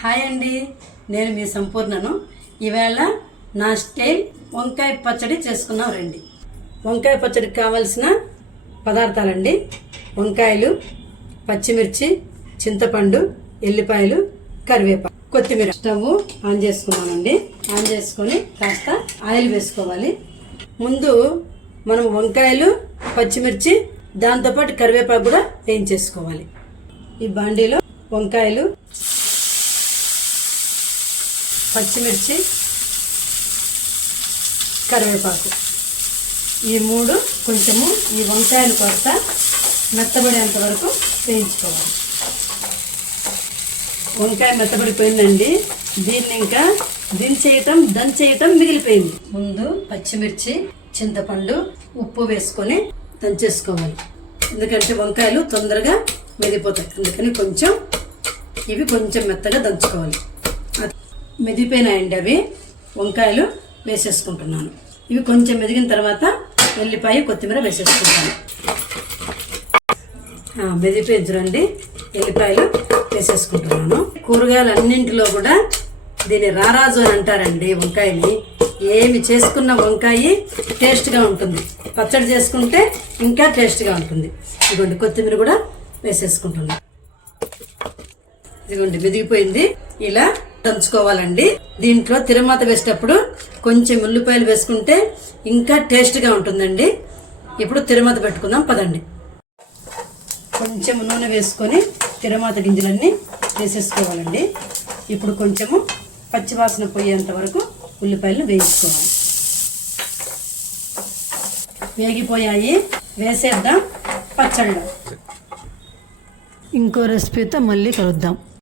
Hi అండి, నేను మీ సంపూర్ణను. ఈవేళ నా స్టైల్ వంకాయ పచ్చడి చేసుకున్నాం రండి. వంకాయ పచ్చడికి కావలసిన పదార్థాలండి: వంకాయలు, పచ్చిమిర్చి, చింతపండు, ఎల్లిపాయలు, కరివేపాకు, కొత్తిమీర. స్టవ్ ఆన్ చేసుకున్నానండి. ఆన్ చేసుకొని కాస్త ఆయిల్ వేసుకోవాలి. ముందు మనం వంకాయలు, పచ్చిమిర్చి, దాంతోపాటు కరివేపాకు కూడా వేయించేసుకోవాలి. ఈ బాండీలో వంకాయలు, పచ్చిమిర్చి, కరివేపాకు ఈ మూడు కొంచెము ఈ వంకాయలు కొరత మెత్తబడేంత వరకు వేయించుకోవాలి. వంకాయ మెత్తబడిపోయిందండి. దీన్ని ఇంకా దంచేయటం మిగిలిపోయింది. ముందు పచ్చిమిర్చి, చింతపండు, ఉప్పు వేసుకొని దంచేసుకోవాలి. ఎందుకంటే వంకాయలు తొందరగా మెదిపోతాయి, అందుకని ఇవి కొంచెం మెత్తగా దంచుకోవాలి. మెదిపోయినాయండి అవి. వంకాయలు వేసేసుకుంటున్నాను. ఇవి కొంచెం మెదిగిన తర్వాత ఎల్లిపాయ, కొత్తిమీర వేసేసుకుంటాను. మెదిపోయి చూడండి, ఎల్లిపాయలు వేసేసుకుంటున్నాను. కూరగాయలు అన్నింటిలో కూడా దీన్ని రారాజు అని అంటారండి. వంకాయని ఏమి చేసుకున్న వంకాయ టేస్ట్గా ఉంటుంది, పచ్చడి చేసుకుంటే ఇంకా టేస్ట్గా ఉంటుంది. ఇదిగోండి, కొత్తిమీర కూడా వేసేసుకుంటున్నాను. ఇదిగోండి, మెదిగిపోయింది. ఇలా దంచుకోవాలండి. దీంట్లో తిరమాత వేసేటప్పుడు కొంచెం ఉల్లిపాయలు వేసుకుంటే ఇంకా టేస్ట్గా ఉంటుందండి. ఇప్పుడు తిరమాత పెట్టుకుందాం పదండి. కొంచెం నూనె వేసుకొని తిరమాత గింజలన్నీ వేసేసుకోవాలండి. ఇప్పుడు కొంచెము పచ్చివాసన పోయేంత వరకు ఉల్లిపాయలు వేయించుకోవాలి. వేగిపోయాయి, వేసేద్దాం పచ్చడిలో. ఇంకో రెసిపీతో మళ్ళీ కలుద్దాం.